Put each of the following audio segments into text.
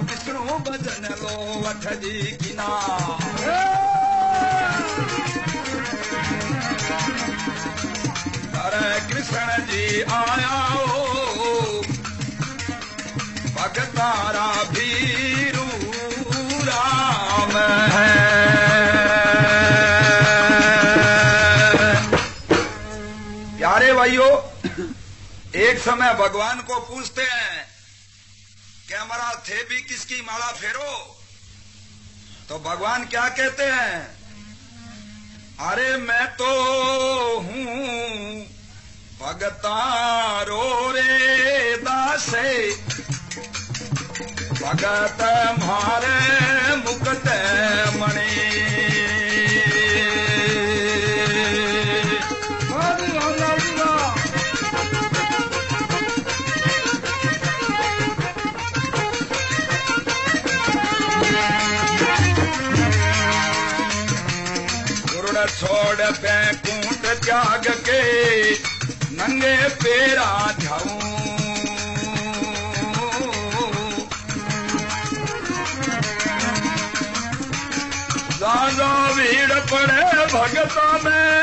विष्णु भजन लो वठ जी किना अरे कृष्ण जी आया हो भगतारा भीरू राम है। प्यारे भाइयों, एक समय भगवान को पूछते हैं कि हमारा थे भी किसकी माला फेरो, तो भगवान क्या कहते हैं, अरे मैं तो हूँ भगतारो रे दासे भगत मारे मुकुट मणि। गुरुड़ छोड़ बैकुंठ त्याग के नंगे पेरा जाऊं ज्यादा भीड़ पड़े भगता में,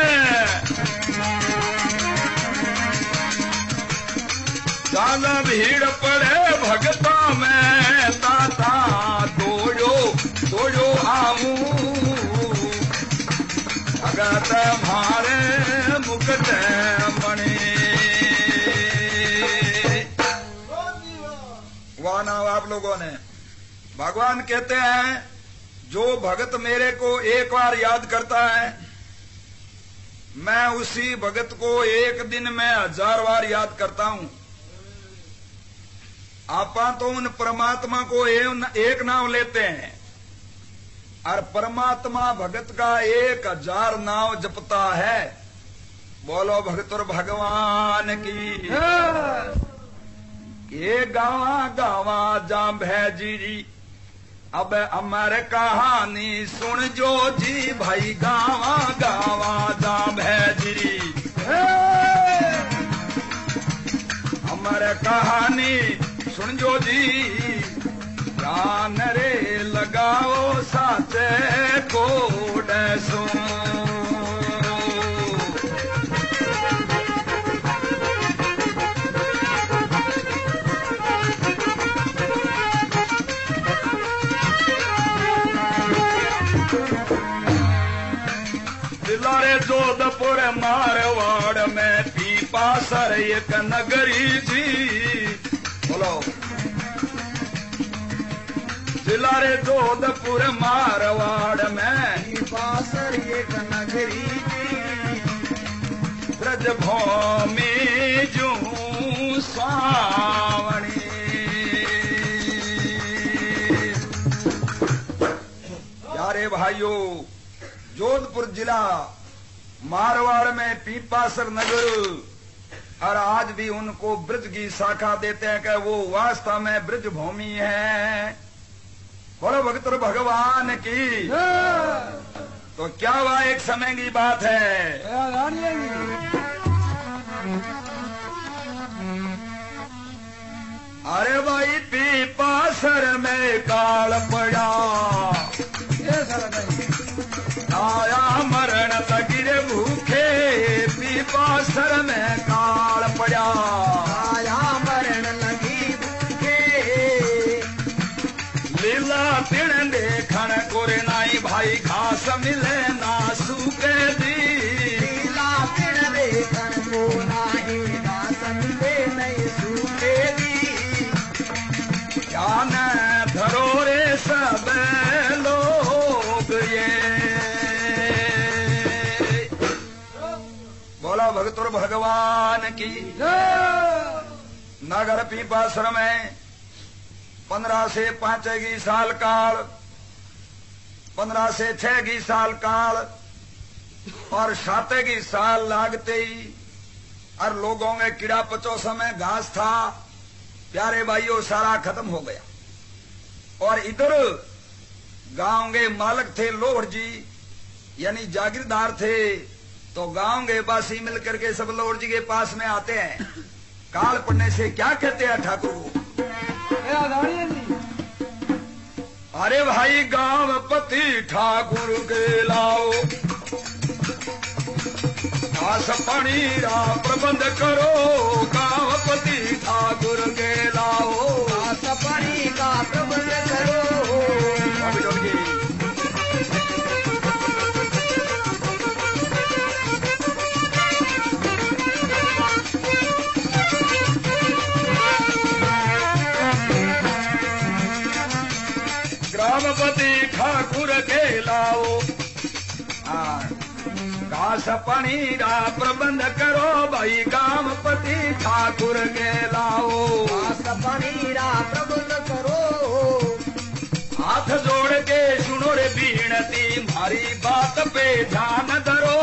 ज्यादा भीड़ पड़े भगता में ताता दो आऊं भगत मारे मुकुट मणि। वाह ना आप लोगों ने। भगवान कहते हैं जो भगत मेरे को एक बार याद करता है, मैं उसी भगत को एक दिन में 1000 बार याद करता हूं। आपा तो उन परमात्मा को एक नाम लेते हैं और परमात्मा भगत का 1000 नाम जपता है। बोलो भगतुर भगवान की। ये गावा गावा जाम्भे जी, अब अमर कहानी सुन जो जी भाई, गावा गावा जाम्भे जी अमर कहानी सुन जो जी, कान रे लगाओ साचे को डसो। दिलारे जोधपुर मारवाड़ में पीपासर एक नगरी जी। बोलो जिला रे जोधपुर मारवाड़ में पीपासर एक नगरी जी, ब्रजभूमि जू सावणी। प्यारे भाइयों, जोधपुर जिला मारवाड़ में पीपासर नगर, और आज भी उनको ब्रज की शाखा देते हैं कि वो वास्तव में ब्रज भूमि है। बोलो भगतुर भगवान की। तो क्या हुआ, एक समय की बात है, अरे भाई पीपासर में काल पड़ा, आया मरण तगिरे भूखे, पीपासर में काल पड़ा, आया मरण लगी भूखे, लीला तिण देखण कोरे नाई भाई, घास मिले ना सूखे दी, लीला तिण देखण को नाई, घास मिले नहीं सूखे दी, जान धरो रे सब लोग ये। बोला भगतुर भगवान की। नगर पीपासर में 15 से 5 की साल काल, 15 से 6 की साल काल और 7 की साल लागते ही, और लोगों में कीड़ा पचो समय घास था। प्यारे भाइयों, सारा खत्म हो गया। और इधर गांव के मालक थे लोहड़ जी, यानी जागीरदार थे। तो गांव के वासी मिलकर के सब लोहड़ जी के पास में आते हैं। काल पड़ने से क्या कहते हैं ठाकुर को, अरे भाई गांवपति ठाकुर के लाओ घास पानी रा प्रबंध करो, गांवपति ठाकुर के लाओ घास पानी का प्रबंध करो। ग्रामपति ठाकुर के लाओ घास पानी रा प्रबंध करो, भाई ग्रामपति ठाकुर के लाओ घास पानी रा प्रबंध करो। हाथ जोड़ के सुनो रे बीनती, हमारी बात पे ध्यान धरो।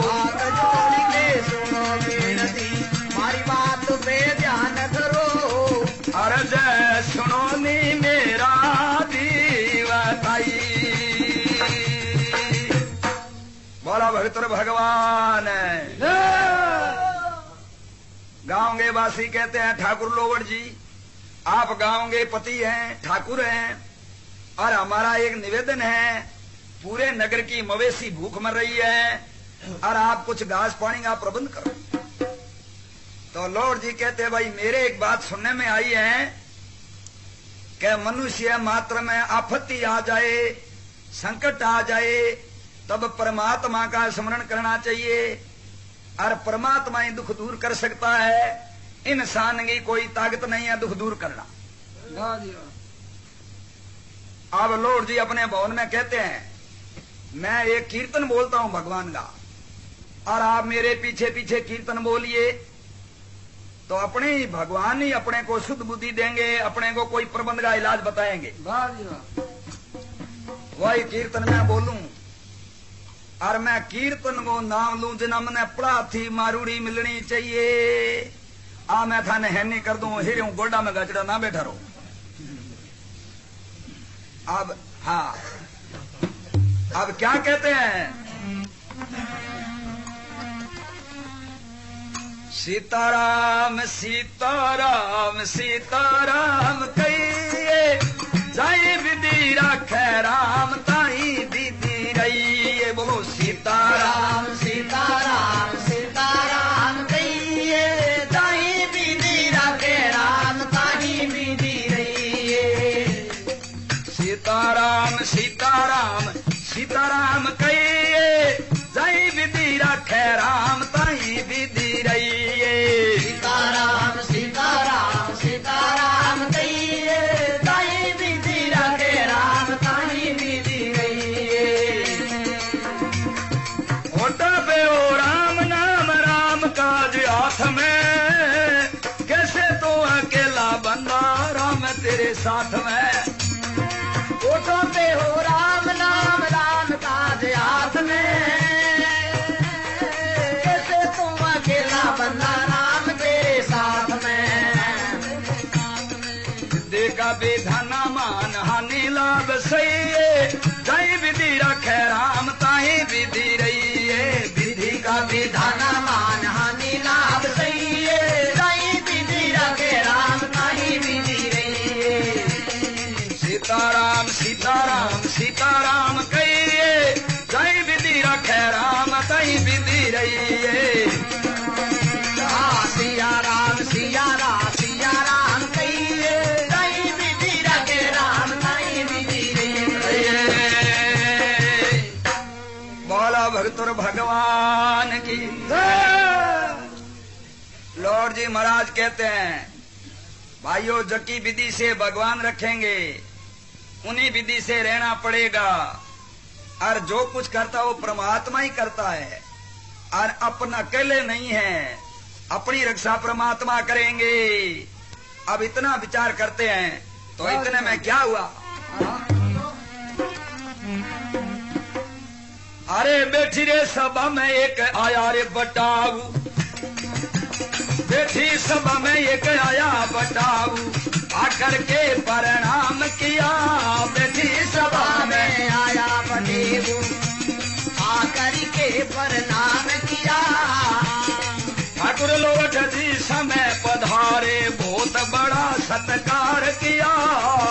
हाथ जोड़ के सुनो बीनती, हमारी बात पे ध्यान धरो। अर्ज सुनो नी मेरा दीवताई, बोला भगतर भगवान। गांव के वासी कहते हैं ठाकुर लोवड़ जी, आप गांव के पति हैं, ठाकुर हैं, और हमारा एक निवेदन है, पूरे नगर की मवेशी भूख मर रही है और आप कुछ घास पानी का प्रबंध करो। तो लॉर्ड जी कहते हैं भाई मेरे एक बात सुनने में आई है कि मनुष्य मात्र में आपत्ति आ जाए, संकट आ जाए, तब परमात्मा का स्मरण करना चाहिए और परमात्मा ही दुख दूर कर सकता है। इंसान की कोई ताकत नहीं है दुख दूर करना। अब लॉर्ड जी अपने भवन में कहते हैं मैं एक कीर्तन बोलता हूं भगवान का, और आप मेरे पीछे पीछे कीर्तन बोलिए, तो अपने ही भगवान ही अपने को शुद्ध बुद्धि देंगे, अपने को कोई प्रबंध का इलाज बताएंगे। वही कीर्तन मैं बोलूं और मैं कीर्तन को नाम लूं जिना मैंने पढ़ा थी मारूड़ी मिलनी चाहिए। आ मैं थाने हैनी कर दूं, हिरे हूं गोडा में गचड़ा ना बैठा रहो। अब हाँ, अब क्या कहते हैं, सीताराम सीताराम सीताराम कहिए, जाई विधि राखे राम ताई दीदी रहिए। बोलो सीताराम सीताराम सीताराम कहिए, जाई विधि राखे राम ताई विधि रहिए। सीताराम सीताराम सीताराम कहिए, जाई विधि राखे राम ताई विधि रहिए। सीताराम सीताराम सीताराम कहिए, जाई विधि राखे राम ताई विधि रहिए। होटा पे ओ राम नाम राम काज हाथ में, कैसे तो अकेला बंदा राम तेरे साथ में। ओठों पे हो राम नाम राम काज हाथ में, कैसे तुम अकेला बंदा राम तेरे साथ में। देखा विधाना मान हानि लाभ सही, जाई विधि रखे राम ताही विधि रहिए। विधि का विधाना मान हानि लाभ सही है, जाई विधि रखे राम ताही विधि रहिए। सीताराम सीताराम सीताराम कहिए, जाई विधि रखे राम ताही विधि रहिए। सिया राम सिया राम सिया राम कहिए, जाई विधि रखे राम ताही विधि रहिए। बोला भगतुर भगवान की। लॉर्ड जी महाराज कहते हैं भाइयों जकी विधि से भगवान रखेंगे उन्हीं विधि से रहना पड़ेगा, और जो कुछ करता वो परमात्मा ही करता है, और अपन अकेले नहीं है, अपनी रक्षा परमात्मा करेंगे। अब इतना विचार करते हैं तो इतने में क्या हुआ, अरे बैठी रे सभा में एक आया रे बटाऊ, बैठी सभा में एक आया बटाऊ, आकर के प्रणाम किया। बैठी सभा में आया बटेऊ, आकर के प्रणाम किया। ठाकुर लोट जी समय पधारे, बहुत बड़ा सत्कार किया।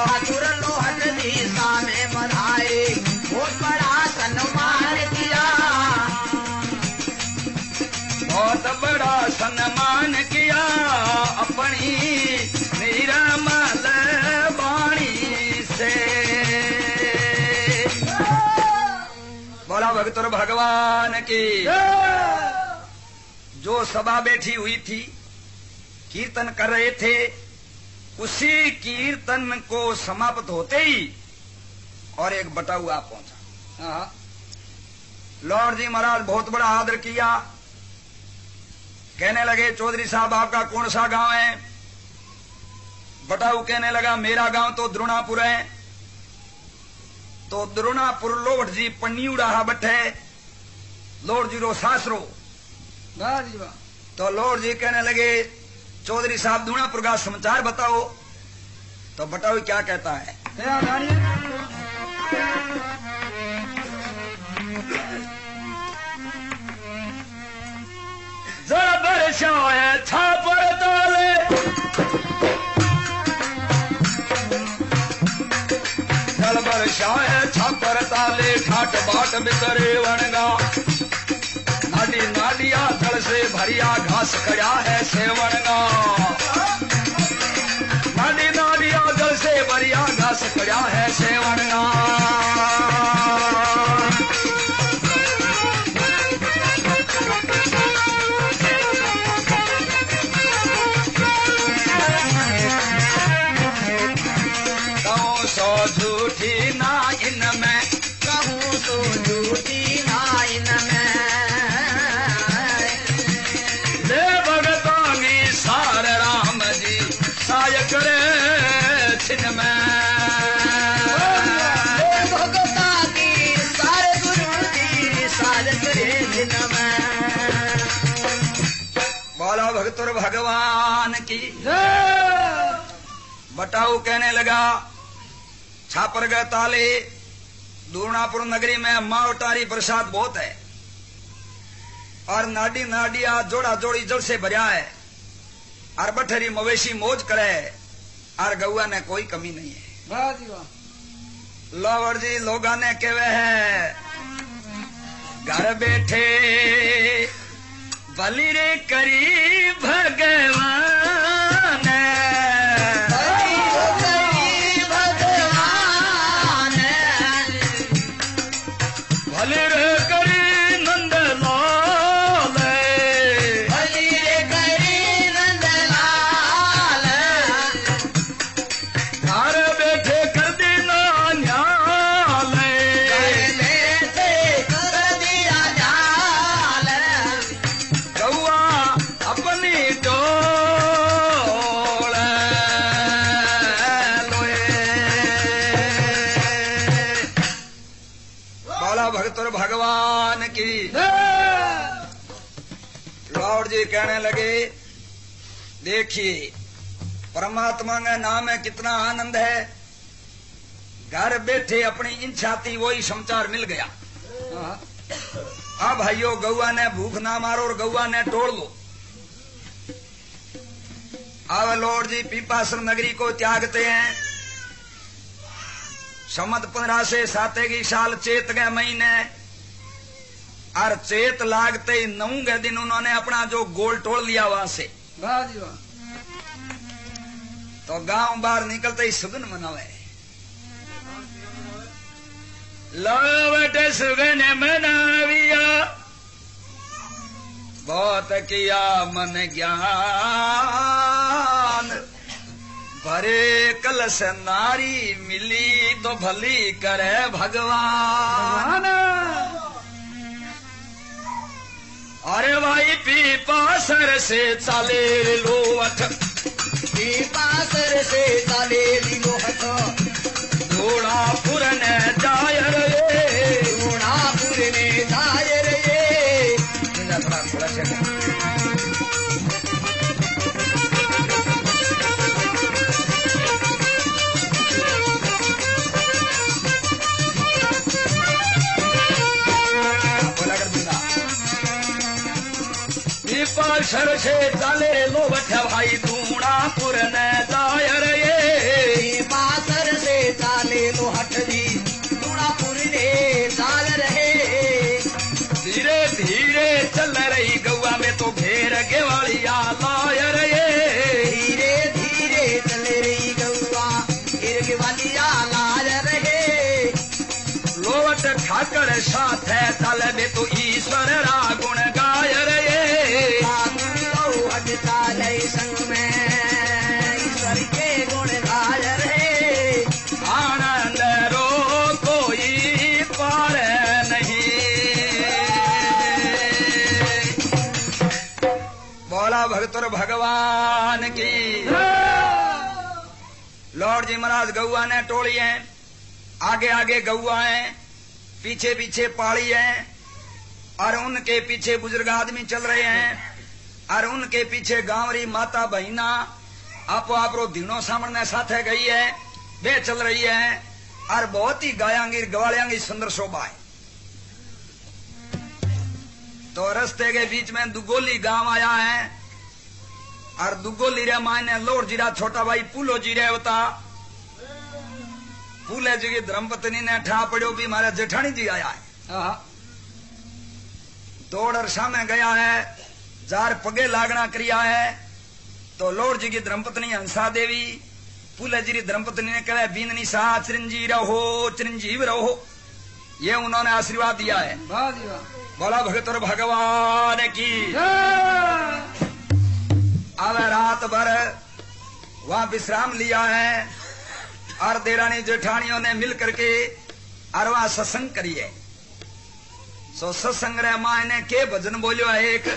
ठाकुर लोट जी सान भगतुर भगवान की। जो सभा बैठी हुई थी, कीर्तन कर रहे थे, उसी कीर्तन को समाप्त होते ही और एक बटाऊ आ पहुंचा। लॉर्ड जी महाराज बहुत बड़ा आदर किया। कहने लगे चौधरी साहब आपका कौन सा गांव है? बटाऊ कहने लगा मेरा गांव तो द्रोणापुर है। तो द्रोणापुर लोड जी पन्नीउड़ा बठे लोड जी रो सासरो। तो लोड जी कहने लगे चौधरी साहब द्रोणापुर का समाचार बताओ। तो बटाऊ क्या कहता है? जरा बरसा है छापर डाले, जल बरसा है छापर डाले, ठाट बाट बितरे वणगा, नाडी नाडिया जल से भरिया घास खड़ा है सेवणगा, नाडी नाडिया जल से भरिया घास खड़ा है सेवणगा। बोला भगतुर भगवान की। बटाऊ कहने लगा छापर गए ताले, दूरनापुर नगरी में मावटारी प्रसाद बहुत है और नाडी नाडिया जोड़ा जोड़ी जल से भरिया है और बठरी मवेशी मौज करे और गौआ ने कोई कमी नहीं है। वाह जी वाह। लोवर जी लोगा ने कहवे है घर बैठे भली रे करी भगवान, भली रे करी नंदलाल, भली रे करी नंदलाल, घर बैठे कर देना न्याल, घर बैठे कर दिया जाल, गौआ अपनी डोल लोए। बोला भगतुर भगवान की। लॉर्ड जी कहने लगे देखिए परमात्मा का नाम में कितना आनंद है। घर बैठे अपनी इच्छा थी वही समाचार मिल गया। अब भाइयों गौआ ने भूख ना मारो और गौआ ने तोड़ लो। अब लॉर्ड जी पीपासर नगरी को त्यागते हैं। सम्मत 15 से 7 साल चेत गए महीने और चेत लागते ही 9 दिन उन्होंने अपना जो गोल तोड़ लिया वहां से। वाह जी वाह। तो गांव बाहर निकलते ही सुगन मनावे। लवट सुगन मनाविया बहुत किया मन ज्ञान, भरे कलश नारी मिली तो भली करे भगवान। अरे भाई पीपासर से चाले लोहट, पीपासर से चाले लोहट, घोड़ापुर ने जाय रे, घोड़ापुर ने जाय रे। थोड़ा थोड़ा से पीपासर से चाले लोहट भाई दूणापुर ने जाय रे, पीपासर से चाले लोहट जी दूणापुर ने जाय रहे। धीरे धीरे चल रही गौआ में तो घेर गेवालिया लाय रे, धीरे धीरे चल रही गौआ घेर गेवालिया लाय रहे। लोवट ठाकर साथ चल बे तो ईश्वर रा गुण गाय रे संग में ईश्वर के गुण गाय रे आनंद रो कोई पार नहीं। बोला भगतुर भगवान की। लॉर्ड जी महाराज गौआ ने टोली है, आगे आगे गौआ है, पीछे पीछे पाड़ी है, और उनके पीछे बुजुर्ग आदमी चल रहे हैं, और उनके पीछे गांवरी माता बहिना आपो आपरो दीनों सामने साथे गई है, वे चल रही है, और बहुत ही गायांगी गवालियांगी सुंदर शोभा है। तो रास्ते के बीच में दुगोली गांव आया है, और दुगोली रे मायने लोड जीरा छोटा भाई पूलो जी रे होता। पूले जी की धर्मपत्नी ने ठा पड़ो भी मारे जेठानी जी आया है। दौड़ अरसा में गया है, जार पगे लागना क्रिया है। तो लोड जी की धर्मपत्नी हंसा देवी पूले जी की धर्मपत्नी ने कहा बींदनी सा चिरंजीव रहो, चिरंजीव रहो, ये उन्होंने आशीर्वाद दिया है। बोला भगतुर भगवान की। अब रात भर वहां विश्राम लिया है, और देरानी जेठानियों ने मिल करके और वहां सत्संग करी है। सो सत्संग रे मायने के भजन बोलियो है एक,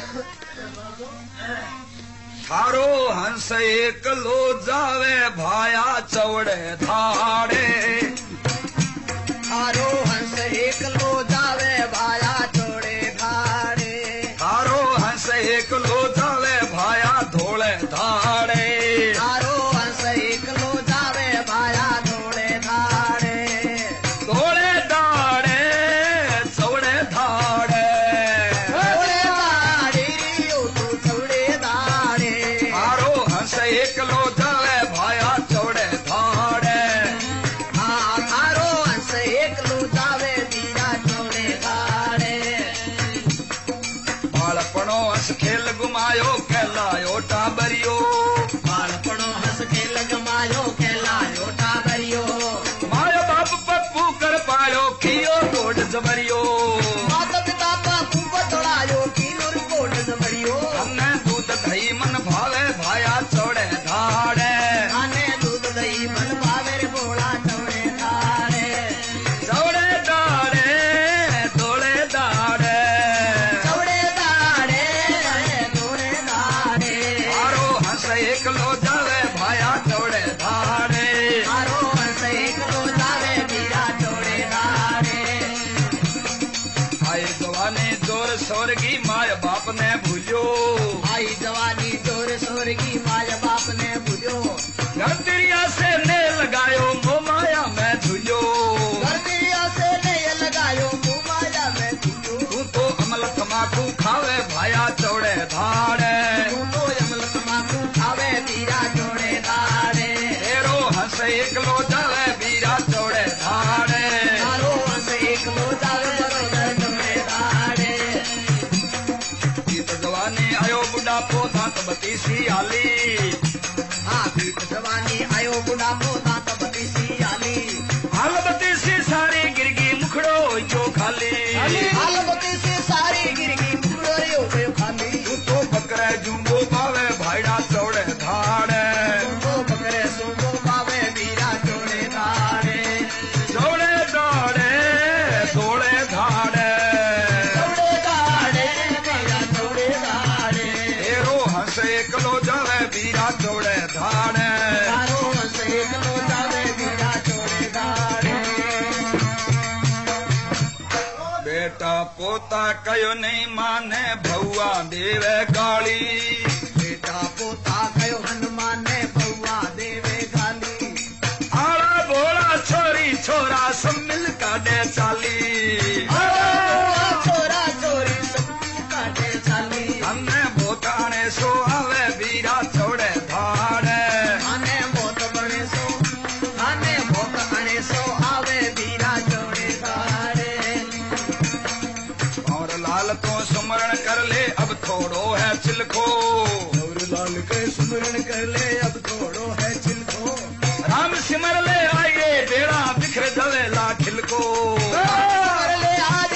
थारो हंस एक लो जावे भाया चौड़े धाड़े, थारो हंस एक लो जावे भाया चौड़े धाड़े, थारो हंस एक लो जावे भाया धोले धाड़े, थारो हंस एक लो जावे भाया धोले धाड़े, धोले धाड़े चौड़े धाड़े, चौड़े धाड़े रियो तू चौड़े धाड़े, थारो हंस एक लो जावे भाया चौड़े धाड़े, हाँ थारो हंस एक लो जावे बीरा चौड़े धाड़े, बालपणो हंस खेल गुमायो कहलायो टाबरियो, बालपणो हंस खेल गमायो कहलायो टाबरियो, मायो बाप पप्पू कर पायो कियो कोट जबरियो, माता पिता का खूब तोड़ायो कीनूर कोट जबरियो, हमने दूध दही मन भावे भाया चौड़े धाड़े, आने दूध दही मन भावे रे बोला चौड़े धाड़े, चौड़े धाड़े धोड़े धाड़े, चौड़े धाड़े धोड़े धाड़े, आरो हंस एक लो जावे भाया चौड़े धाड़े, आरो हंस एक लो जावे बीरा चौड़े धाड़े, आई जवानी जोर शोर की माय बाप ने भूलियो, आई जवानी जोर शोर की माया बाप ने बुझो, घरतिरिया से ने लगायो मो माया में झूलियो, गर्दिया से नहीं लगायो मुँह माया में तुझो, तू तो अमल तमाकू खावे भाया चौड़े धाड़े, तू तो यमल तमाकू खावे बीरा चौड़े धाड़े, तेरो हंस एक लो जावे बीरा चौड़े धाड़े, तारो हंस एक लो जावे बरोबर चौड़े धाड़े, गीत जवानी आयो बुढ़ापो दांत बतीसी आली, हाँ बीत जवानी आयो बुढ़ापो दांत बतीसी आली, हाल बतीसी सारी गिरगी मुखड़ो जो खाली, हाल बतीसी सारी गिरगी मुखड़ो हो गयो खाली, तू तो बकरे जूंबो पावे भाईड़ा चौड़े धाड़े, तुमको बकरे सोमो पावे बीरा चौड़े धाड़े, चौड़े धाड़े धोड़े धाड़े, चौड़े धाड़े बीरा चौड़े धाड़े, तेरो हंस एक लो जावे बीरा चौड़े धाड़े, तारो हंस एक लो जावे बीरा चौड़े धाड़े, बेटा पोता कयो नहीं माने भौआ देवे गाली, बेटा पोता कयो हनुमान ने बउआ देवे गाली, आड़ा बोला छोरी छोरा सब मिल काटे चाली, छोरा छोरी सब काटे चाली, हमने भोताने सो आवे बीरा चौड़े धाड़े, आने बहुत बड़े सो आने बहुत बड़े सो आवे बीरा चौड़े धाड़े, और लाल तो सुमरण कर ले अब थोड़ो है चिलखो, और लाल के सुमरण कर ले अब थोड़ो है चिलको, राम सिमर ले आइए बेड़ा बिखर जवे ला खिलको, कर ले आज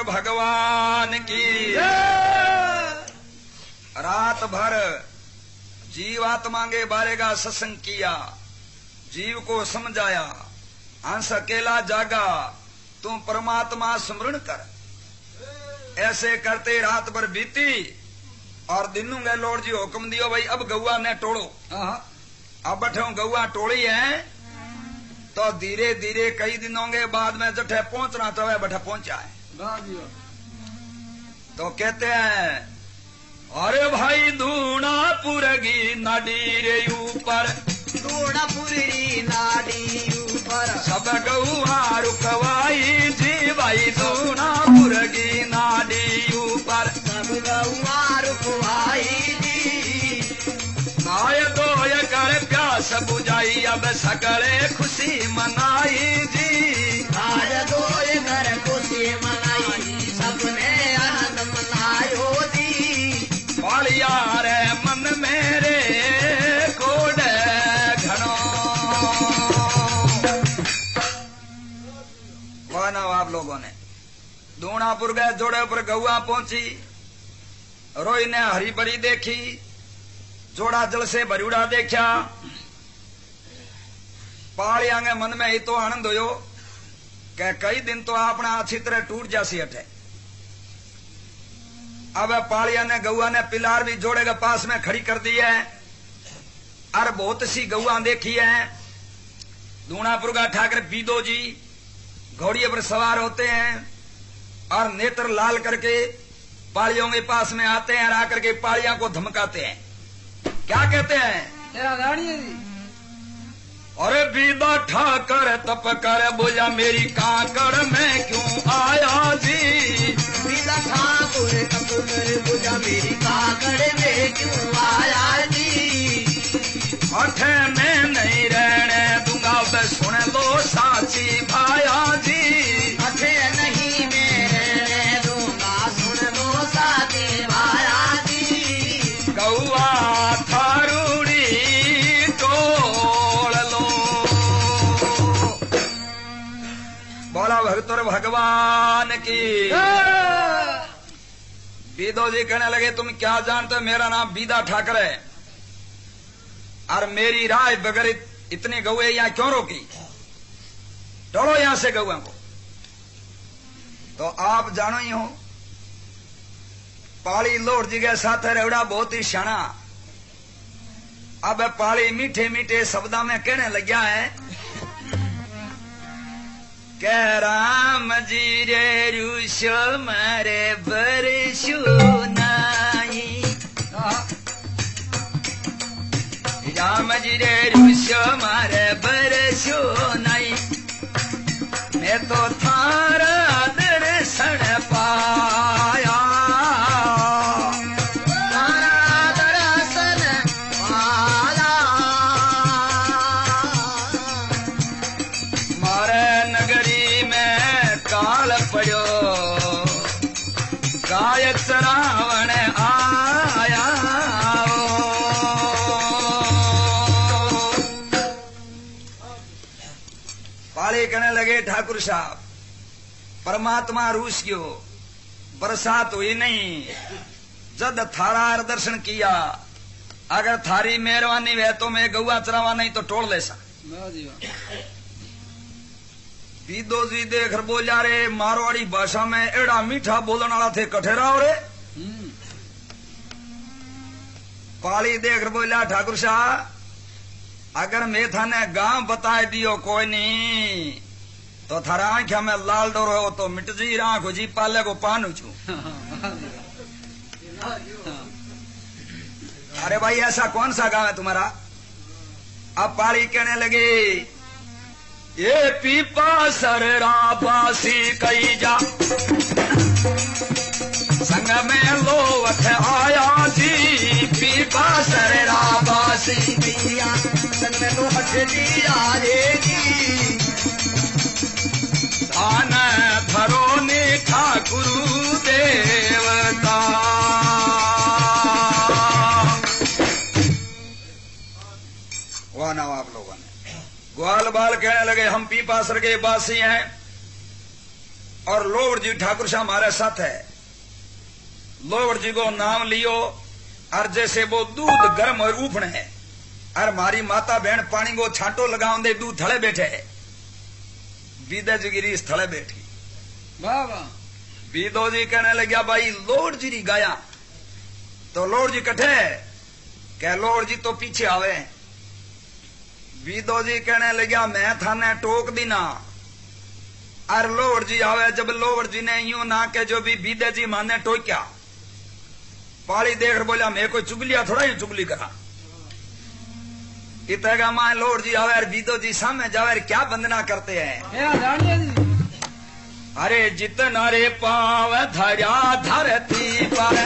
भगतोर भगवान की। रात भर जीव आत्मा के बारे का सत्संग किया, जीव को समझाया, हंस अकेला जागा, तू परमात्मा स्मरण कर। ऐसे करते रात भर बीती और दिनों गए लौट जी हुक्म दियो भाई अब गौआ ने टोड़ो। अब बैठे गौआ टोड़ी है तो धीरे धीरे कई दिनों के बाद में जठे पहुंचना तो वह बैठा पहुंचा है। तो कहते हैं अरे भाई धूणापुर की नाडी रे ऊपर, धूणापुरी नाडी ऊपर सब गौआ रुकवाई जी भाई धूणापुर की नाडी ऊपर सब गौआ रुकवाई जी। नाय दोय कर प्यास बुझाई अब सकले खुशी मनाई जी। आज दोय कर खुशी मनाई सबने आनंद मनायो जी। पालिया रे मन मेरे कोड घणो। वाना आप लोगों ने दूणापुर गए, जोड़े पर गौआ पहुंची, रोई ने हरी भरी देखी, जोड़ा जल से भरूड़ा देखा। पालिया के मन में ही तो आनंद हो कि कई दिन तो अपना अच्छी तरह टूट जासी हटे। अब पालिया ने गौआ ने पिलार भी जोड़े के पास में खड़ी कर दी है और बहुत सी गौआ देखी है। दूणापुर का ठाकर बीदो जी घोड़िए पर सवार होते हैं और नेत्र लाल करके पालियों के पास में आते हैं और आकर के पालिया को धमकाते हैं। क्या कहते हैं? तेरा गाड़ी है जी। अरे बीदा ठाकर तप कर बोला मेरी काकड़ में क्यों आया जी। बीदा ठाकुर तप कर बोला मेरी काकड़ में क्यों आया जी। अठे में नहीं रहने दूंगा बस सुन लो साची भाया जी। अठे नहीं मैं रहने दूंगा सुन लो साची भाया जी। गौआ थारूड़ी तोड़ लो। बोला भगतोर भगवान की। बीदो जी कहने लगे तुम क्या जानते हो, मेरा नाम बीदा ठाकर है और मेरी राय बगैर इतने गौए यहां क्यों रोकी, टोड़ो यहां से गौआ को। तो आप जानो ही हो पाली लोड जी के साथ रेवड़ा बहुत ही शाना। अब पाली मीठे मीठे शब्दा में कहने लग्या है कह राम जी रे रूसो मारे बरसो नाई। राम जी रे रूसो मारे बरसो नाई। मैं तो थारा दर्शन पाया, तारा दर्शन पाया। मारे नगरी में काल पड़ो गाय चरावण आया। पाले कहने लगे ठाकुर साहब परमात्मा रूस गयो, बरसात हुई नहीं, जद थारा दर्शन किया, अगर थारी मेहरबानी है तो मैं गौआ चरावा नहीं तो टोड़ ले सा। बीदो जी देख बोलिया रे मारवाड़ी भाषा में एड़ा मीठा बोलने वाला थे कठेरा हो रे। पाली देख बोलिया ठाकुर साहब अगर मैं थाने गांव बता दियो कोई नहीं तो थारा आंख्या में लाल डोर हो तो मिट जी आंख जी पाले को पानू छू। अरे भाई ऐसा कौन सा गांव है तुम्हारा? अब पाली कहने लगे ये पीपा सररा बासी कई जा संग में लोवत आया जी। पीपा सररा बासी पिया संग में लोवत जी आएगी। धान धरो ने ठाकुर देवता। वह नाम आप लोगों ने ग्वाल बाल कहने लगे हम पीपासर के बासी हैं, और लोवड़ जी ठाकुर साहब हमारे साथ है। लोवड़ जी को नाम लियो और जैसे वो दूध गर्म और उफने है और मारी माता बहन पानी को छांटो लगाओ दे दूध थड़े बैठे है। बीदे जी गिरी थड़े बैठी। बाबा बीदो जी कहने लग्या भाई लोवड़ जी री गाया। तो लोवड़ जी कठे क्या लोवड़ जी तो पीछे आवे। बीदो जी कहने लग्या मैं थाने टोक दी ना। और लोवड़ जी आवे। जब लोवड़ जी ने यूं ना के जो भी बीदे जी माने टोक्या पाली देख बोला मैं कोई चुगलिया थोड़ा ही चुगली करा। इतना मां लोवड़ जी आवे और बीदो जी सामने जावे क्या वंदना करते हैं। अरे जितना रे पाव धरा धरती पर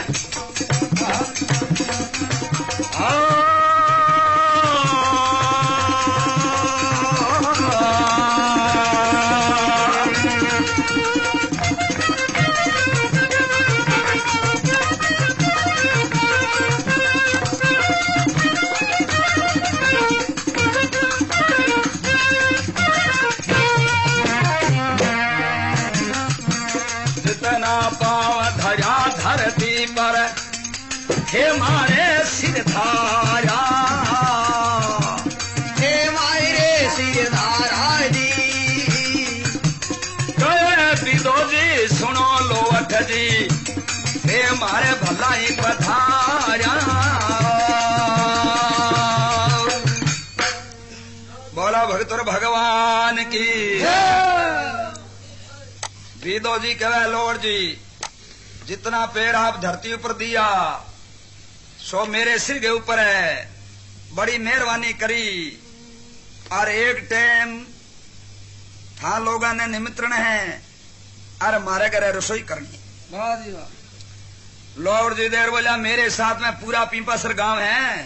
धरती पर हे मारे सिर धारा। हे मारे सिर धारा जी। बीदो जी सुनो लोवठ जी हे मारे भलाई पधारा। बोला भगतुर भगवान की। बीदो जी कहे लोवड़ जी जितना पेड़ आप धरती ऊपर दिया सो मेरे सिर के ऊपर है। बड़ी मेहरबानी करी। और एक टाइम था लोगों ने निमंत्रण है और हमारे घरे रसोई करनी। लोवड़ जी देर बोला मेरे साथ में पूरा पीपासर गांव है।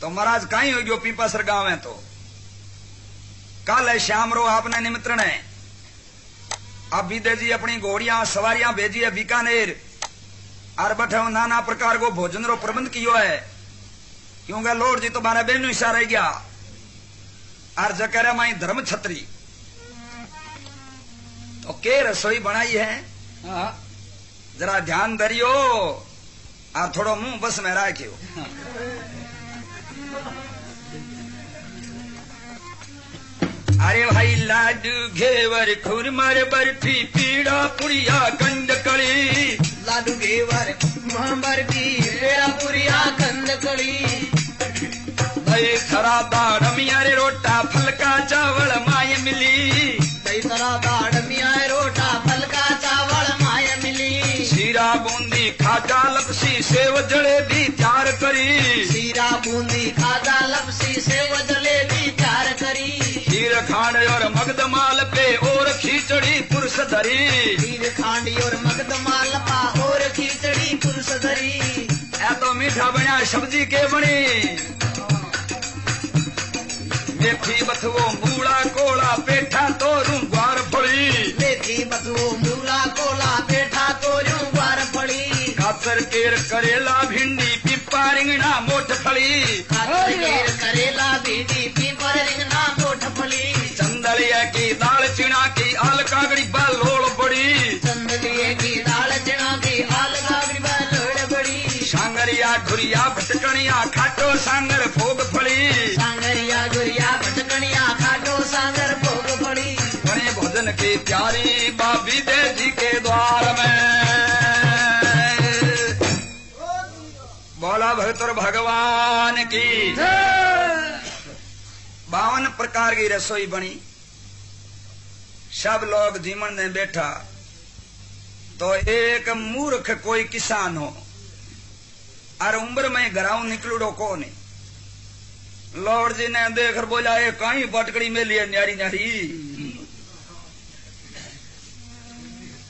तो महाराज कहीं हो जो पीपासर गांव है तो कल है शाम रो आपने निमंत्रण है। अब बीदे जी अपनी घोड़ियां सवारियां भेजी है बीकानेर और बैठे नाना प्रकार को भोजन रो प्रबंध कियो है। क्योंकि लोवड़ जी तो बारह बहन हिस्सा रह गया और जकरे माई धर्म छत्री तो के रसोई बनाई है। जरा ध्यान धरियो और थोड़ो मुंह बस में राखियो। अरे भाई लाडू घेवर खुरमर बर्फी पीड़ा पुड़िया कंड कड़ी। लाडू घेवर बर्फी पीड़ा पुड़िया कंड कड़ी। दही थरा दाड़ मियारे रोटा फलका चावल माय मिली। दही थरा दाड़ मियारे रोटा फलका चावल माय मिली। सीरा बूंदी खाजा लपसी सेव जलेबी तैयार करी। सीरा बूंदी खाजा लपसी सेव जलेबी तैयार करी। खीर खांड और मगदमाल पे और खिचड़ी पुरुष धरी। खीर खांडी और मगदमाल पा और खिचड़ी पुरुष धरी। ऐ तो मीठा बना सब्जी के बनी। मेथी बथवो मूला कोला पेठा तोरू ग्वार फड़ी। मेथी बथवो मूला कोला पेठा तोरू ग्वार फड़ी। खातर केर करेला भिंडी पिप्पा रिंगना मोठ फली। खातर केर करेला भिंडी पिप्पा रिंगना मोठ फली। चंदलिया की दाल चिना की आल कागड़ी बालोड़ बड़ी। चंदलिया की दाल चिना की आल कागड़ी बालोड़ बड़ी। सांगरिया घुरिया भटकणिया खाटो सांगर भोग फली। सांगरिया घुरिया भटकणिया खाटो सांगर भोग फली। बने भोजन की प्यारी बाबी दे जी के द्वार में। बोला भगतुर भगवान की। 52 प्रकार की रसोई बनी। सब लोग जीवन में बैठा तो एक मूर्ख कोई किसान हो और उम्र में घराऊ निकलुड़ो को नहीं। लोवड़ जी ने देखकर बोला ये कहीं बटकड़ी में लिए न्यारी न्यारी।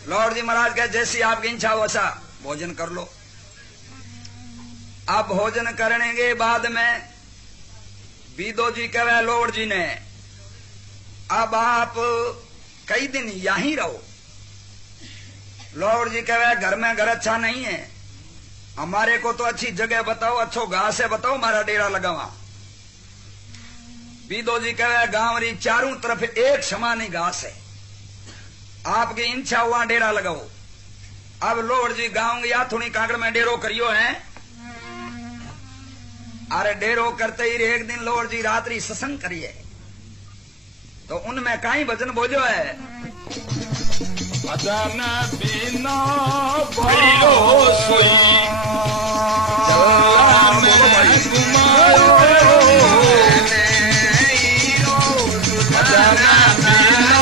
लोवड़ जी महाराज कहे जैसी आपकी इच्छा वैसा भोजन कर लो। अब भोजन करने के बाद में बीदो जी कहे लोवड़ जी ने अब आप कई दिन यहीं रहो। लोवड़ जी कहे घर में घर अच्छा नहीं है, हमारे को तो अच्छी जगह बताओ, अच्छो घास है बताओ, हमारा डेरा लगावा। बीदो जी कहे गांव री चारों तरफ एक समान ही घास है, आपकी इच्छा हुआ डेरा लगाओ। अब लोहड़ जी गाऊंगी या थोड़ी कांकड़ में डेरो करियो है। अरे डेरो करते ही एक दिन लोहड़ जी रात्रि सत्संग करिए तो उनमें कहीं भजन बोझो है। भजन बिना भइलो सोई चला में घुमायो भजन बिना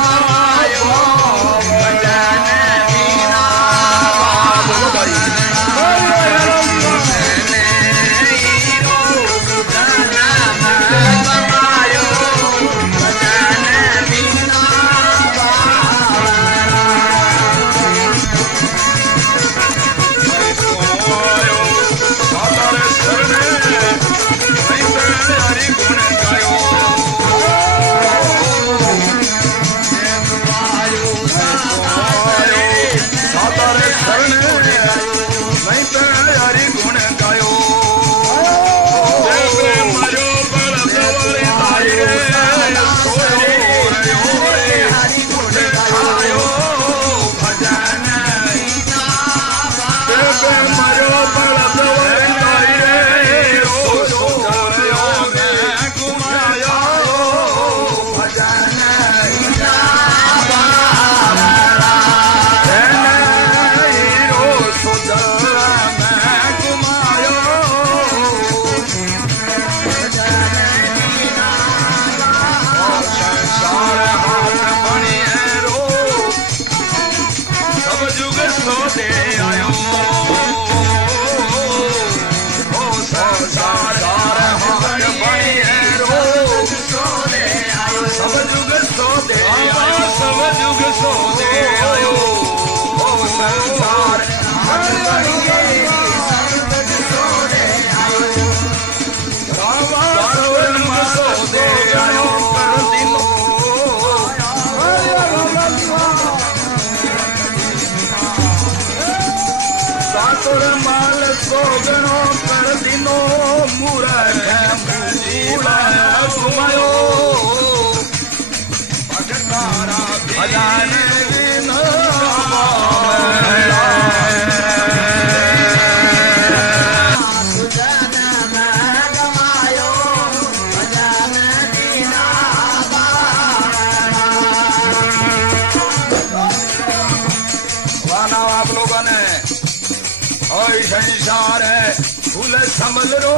संसार है फूल संभल रो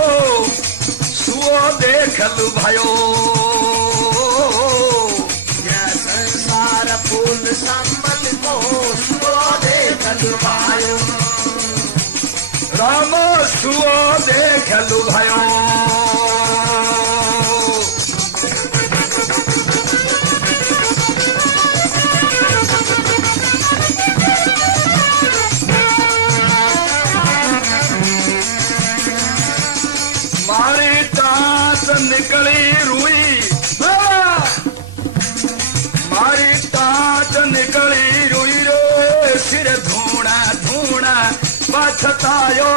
सुओ देखल भयो संसार फूल संभल को सुओ देखल भयो राम सुओ देखल भयो निकली रुई मारी ताज निकली रुई रे सिर धूणा धूणा पछतायो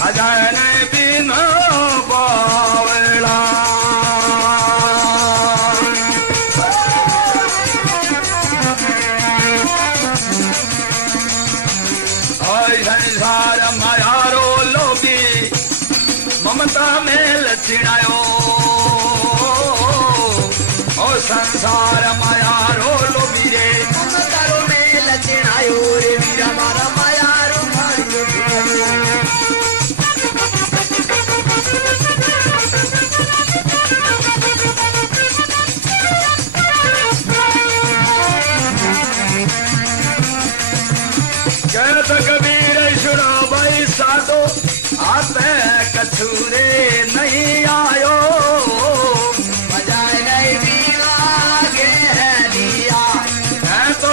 खजाने बिना बावला संसार मायारो लोगी ममता में लचिड़ायो ओ संसार माया रो लो वीरे ममता रो में लचिड़ायो रे वीरा मारा माया रो मारियो कहत कबीर सुनो भाई साधो आते कछूरे नहीं आयो बजाए गए वीरा गे दिया है तो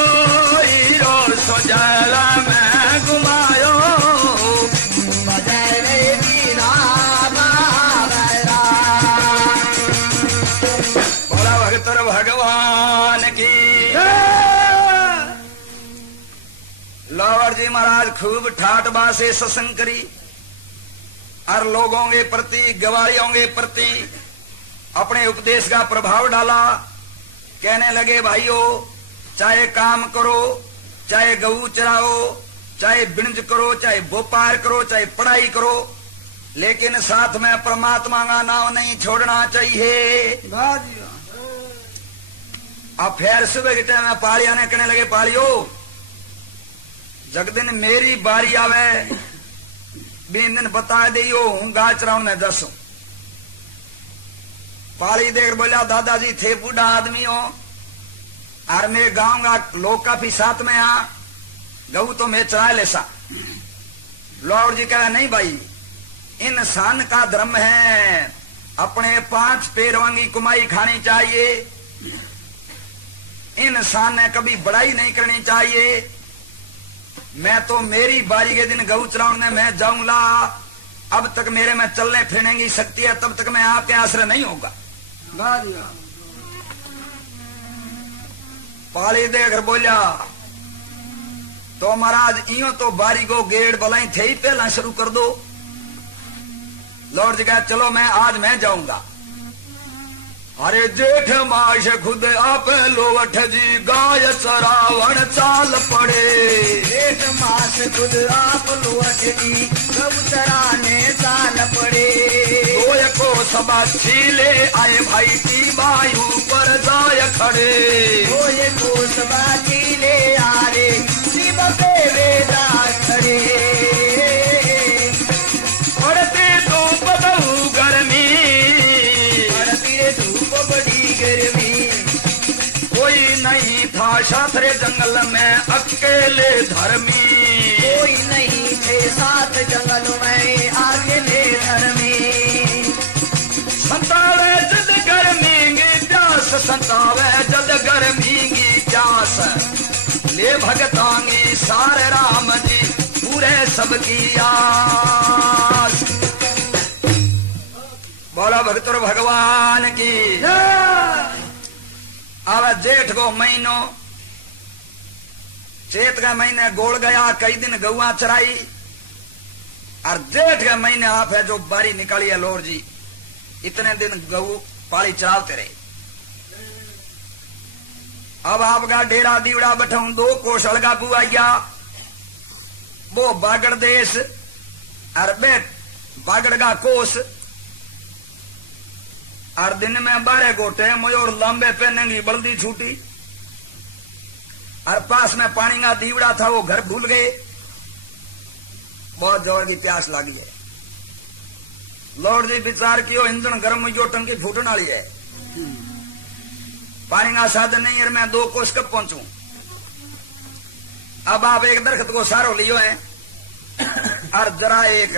हीरो सोजला में घुमायो बजाए गए वीरा बाबरा बोला भगतर भगवान की लावर जी महाराज खूब ठाट बासे सत्संग करी और लोगों के प्रति गवारियों के प्रति अपने उपदेश का प्रभाव डाला कहने लगे भाइयों, चाहे काम करो, चाहे गऊ चराओ, चाहे बिणज करो, चाहे व्यापार करो, चाहे पढ़ाई करो, लेकिन साथ में परमात्मा का नाम नहीं छोड़ना चाहिए। अब फिर सुबह के टाइम पालिया ने कहने लगे, पालियो जगदिन मेरी बारी आवे बीन दिन बता दियो हूं गाय चराउन में 10 हूं। पाली देख बोला, दादाजी थे बूढ़ा आदमी हो और मेरे गांव का लोग काफी साथ में आ, गऊ तो मैं चरा ले सा। लॉर्ड जी कहा, नहीं भाई, इंसान का धर्म है अपने 5 पैरों की कमाई खानी चाहिए, इंसान ने कभी बड़ाई नहीं करनी चाहिए। मैं तो मेरी बारी के दिन गऊ चराने में जाऊंगा, अब तक मेरे में चलने फिरने की शक्ति है, तब तक मैं आपके आश्रय नहीं होगा। पाली देकर बोलिया, तो महाराज इयो तो बारी को गेड़ बलाई थे ही पहला शुरू कर दो। लॉर्ड जी कहा, चलो मैं जाऊंगा। अरे जेठ माश खुद आप लोवठ जी गाय चरावण चाल पड़े। जेठ मास खुद आप लोवठ जी गऊ चराने चाल पड़े। गोय को सबा छीले आए भाई की वायु पर जाय खड़े। गोय को सबा छीले आरे शिव पे वेदा खड़े। पड़ते धूप बहु गर्मी, कोई नहीं था साथरे जंगल में अकेले धर्मी। कोई नहीं थे साथ जंगल में अकेले धर्मी। संतावे जद गर्मी की प्यास, संतावे जद गर्मी की प्यास, ले भगतांगी सारे राम जी पूरे सबकी आस। बोला भगतुर भगवान की। अब जेठ को महीनो, चेत का महीने गोल गया, कई दिन गौआ चराई, और जेठ के महीने आप है जो बारी निकाली है लॉर्ड जी, इतने दिन गऊ पाली चराते रहे। अब आपका डेरा दीवड़ा बठाऊ 2 कोस अलगा बुआइया, वो बागड़ देश और बेट बागड़ का कोस, और दिन में 12 गोटे मयूर लंबे पहनेंगी बल्दी छूटी, और पास में पानी का दीवड़ा था, वो घर भूल गए। बहुत जोर की प्यास लगी है। लॉर्ड जी विचार कियो, इंजन गर्म जो टंकी फूटने वाली है, पानी का साधन नहीं है, मैं 2 कोस कब पहुंचू। अब आप एक दरख्त को सारो लियो है और जरा एक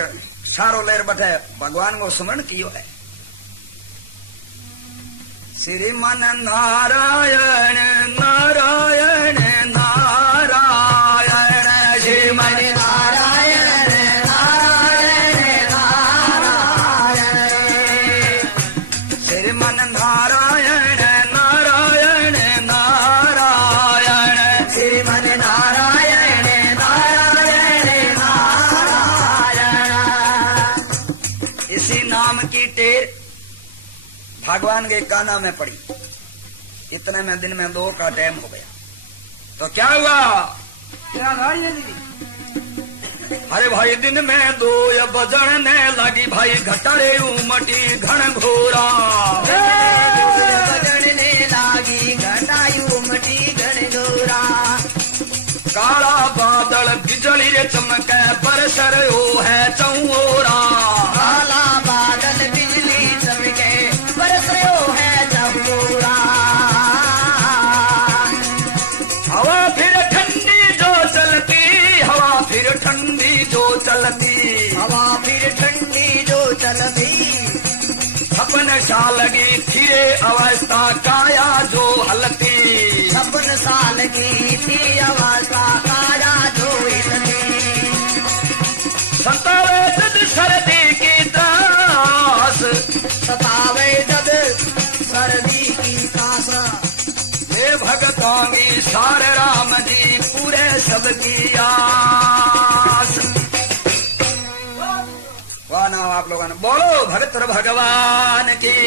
सारो लेर बैठे भगवान को स्मरण कियो है। श्रीमन नारायण नारायण नारायण, श्रीमन नारायण नारायण नारायण, श्रीमन नारायण नारायण नारायण, श्रीमन नारायण नारायण नारायण। इसी नाम की टेर भगवान के काना में पड़ी। इतने में दिन में 2 का टाइम हो गया, तो क्या हुआ? अरे भाई दिन में 2 बजने लगी भाई, घटरे उमटी घन घोरा। बजने लागी घटाई उमटी घन घोरा। काला बादल बिजली रे चमके बरस रहो है चौरा। काला बादल बिजली चमके बरस रहो है चौरा। हवा फिर ठंडी जो चलती, हवा फिर ठंडी जो चलती, हवा फिर ठंडी जो चलती। छपन साल की फिरे अवस्था काया जो हलती। 56 साल की थी अवस्था काया जो हिलती। सतावे जद सर्दी की त्रास, सतावे जब सर्दी की कास। हे भगतांगी सारे राम जी पूरे सबकी आस। वाह नाम आप लोगों ने बोलो भगत भगवान की।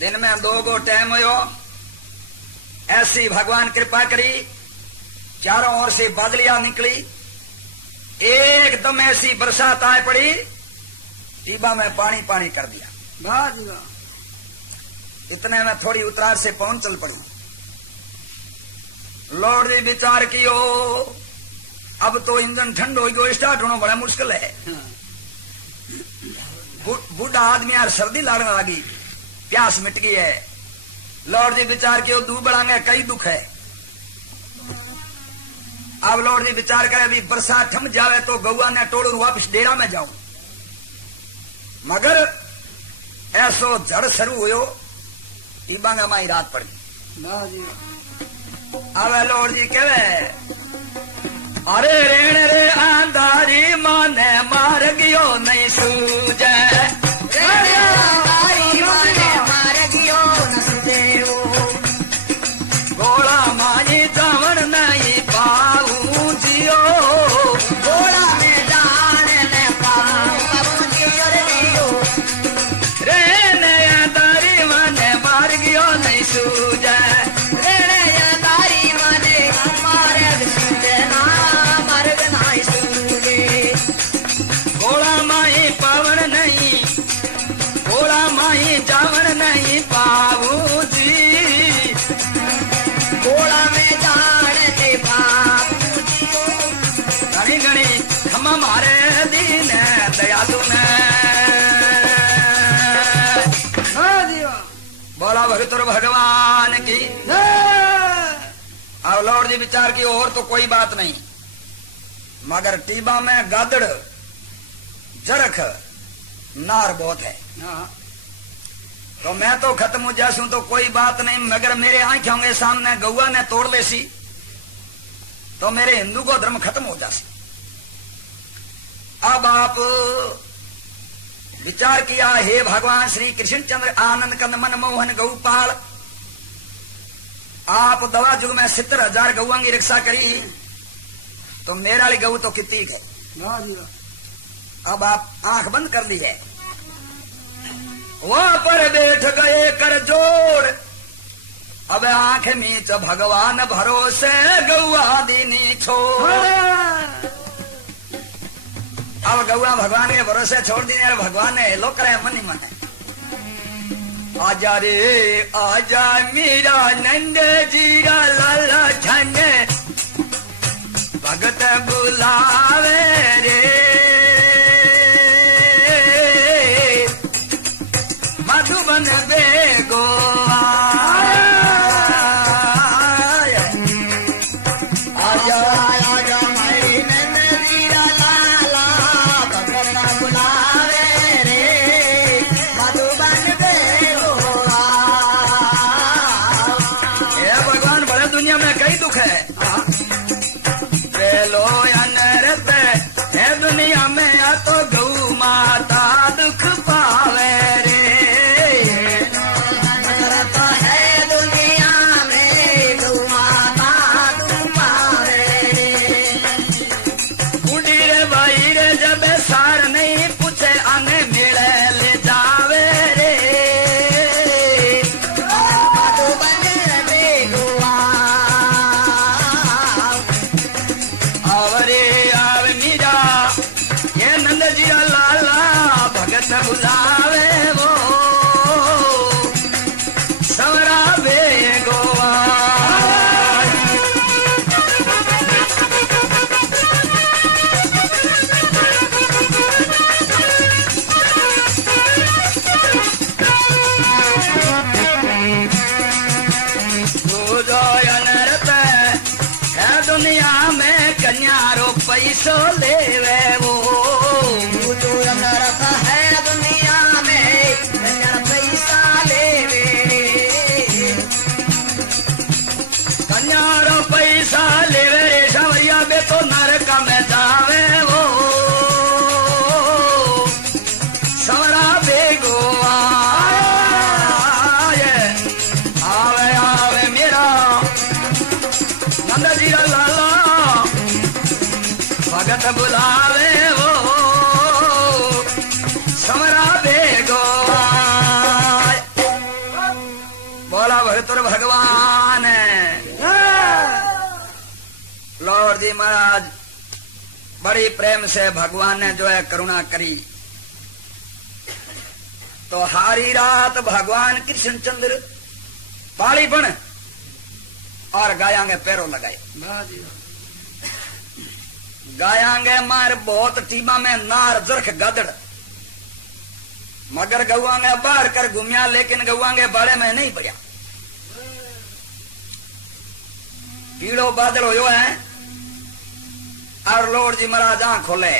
दिन में 2 गो टाइम हो, ऐसी भगवान कृपा करी, चारों ओर से बादलियां निकली, एकदम ऐसी बरसात आए पड़ी, टीबा में पानी पानी कर दिया। वाह जी वाह। इतने में थोड़ी उतरार से पवन चल पड़ी। लॉर्ड जी विचार कियो, अब तो इंजन ठंड हो गयो, स्टार्ट होना बड़ा मुश्किल है। बूढ़ा आदमी यार सर्दी लगने लगी, प्यास मिट गई है। लॉर्ड जी विचार कियो, दूध बढ़ांगे कई दुख है। अब लॉर्ड जी विचार करे, अभी बरसात थम जावे तो गौआ ने टोड़ू वापिस डेरा में जाऊं, मगर ऐसो जड़ शुरू हुयो, टीबांगा माई रात पड़ गई। वाह जी वाह। अब लॉर्ड जी कहे, अरे रेण रे आंधारी माने मार गयो नहीं सूझे, गोला मानी जावन नहीं पाऊं जियो, गोला में जान ने पाऊं जियो, रेण आंधारी माने मार गयो नहीं सूझे, जावन नहीं पाऊं जी, गोला में जान ने पाऊं जियो, घड़ी घड़ी हम हमारे दीन दयालु ने। बोला भगतुर भगवान की। अब लॉर्ड जी विचार की और तो कोई बात नहीं, मगर टीबा में गादड़ जरख नार बहुत है, तो मैं तो खत्म हो जासूं तो कोई बात नहीं, मगर मेरे आंखों के सामने गौआ ने तोड़ लेसी तो मेरे हिंदू को धर्म खत्म हो जासी। अब आप विचार किया, हे भगवान श्री कृष्णचंद्र आनंद कंद मन मोहन गौपाल, आप दवा युग में 70,000 गौओं की रक्षा करी, तो मेरा वाली गऊ तो कितनी है। अब आप आंख बंद कर ली है, वहां पर बैठ गए कर जोड़, अब आंख नीच भगवान भरोसे गौआ दीनी छोड़। अब गौआ भगवान के भरोसे छोड़ दी, भगवान ने लो करे मन ही मन। आजा रे आजा मीरा नंद जीरा लाला छन, भगत बुलावे रे, मधुबन बेगो आजा आजा माई नंद वीरा लाला, भगत बुलावे रे, मधुबन बेगो। ये भगवान बड़े दुनिया में कई दुख है, पेलो अनरत है दुनिया में, या तो गौ माता दुख पावे रे, बुलावे वो सवरा बेगोवा। है दुनिया में कन्यारो पैसो लेवे वो, पैसा लेवे रे सवरिया बे तो नरक में जावे वो, सवरा बेगो आवे आवे मेरा नंद जी लाला, भगत बुलावे वो सवरा बेगो। भगवान लॉर्ड जी महाराज बड़ी प्रेम से भगवान ने जो है करुणा करी। तो हारी रात भगवान कृष्णचंद्र पाली बन और गायांगे पैरों लगाए गायांगे मार बहुत टीमा में नार जरख गदड़ मगर गौआंगे बाहर कर घूमिया लेकिन गौआंगे बाड़े में नहीं पड़ा। पीड़ो बादल हो है और लॉर्ड जी महाराज आंख खोले।